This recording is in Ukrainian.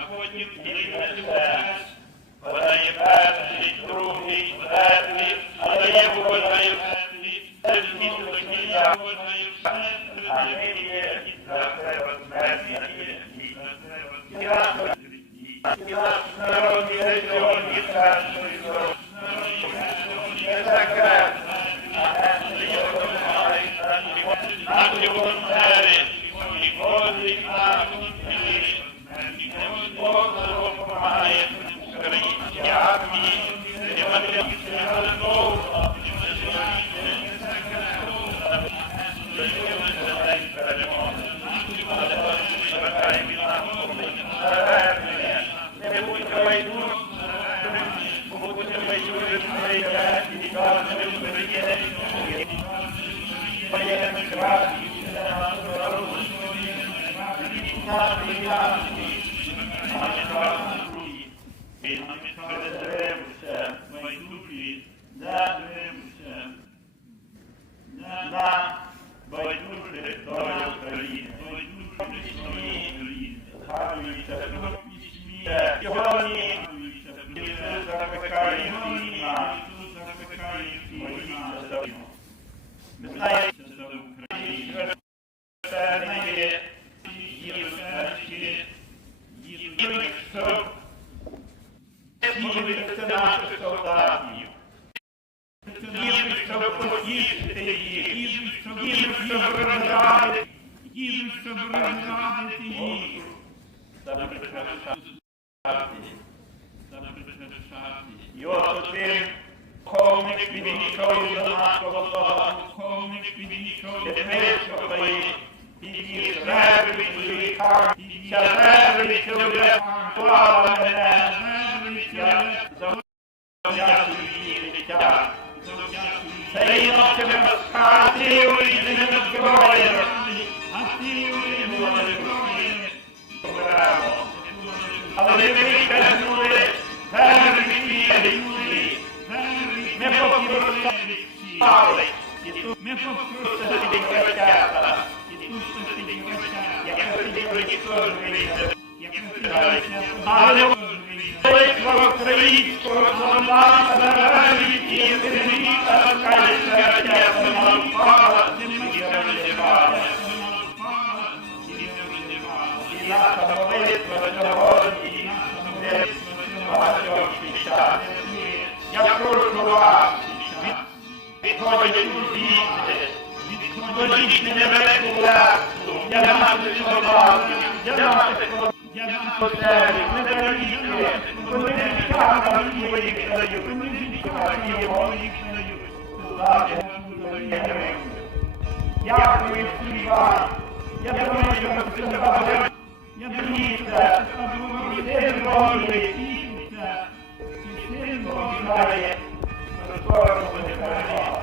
а потім ділиться Вона є перший, другий, третій, а я вважаю перший, третій, я вважаю перший, а ми є, і за є, і. І наш народ є сьогодні Ми знаємо, за Україну. Це не є єврейські Їдуть, що дивиться наших солдатів. Їдуть, щоб потішити їх. Їдуть, щоб розрадити. Їдуть, щоб розрадити їх. І от один Ковник підійшов до нашого Бога. Ковник підійшов до нашого і і зверли свої карти, я розказує, і не зброєм, а ти не. Але дитята, але молитва українського солдата наразі і зріта каже святя впала, і не розірвала. І наша молитва сьогодні не багатьох. Я прошу вас, відходять у звідси, невелику ласку, я волонтерів, не Дякую всім вам. Я думаю, що ми все багато. Я боюся, і син Божий, і син Божий дає, що скоро буде перемога.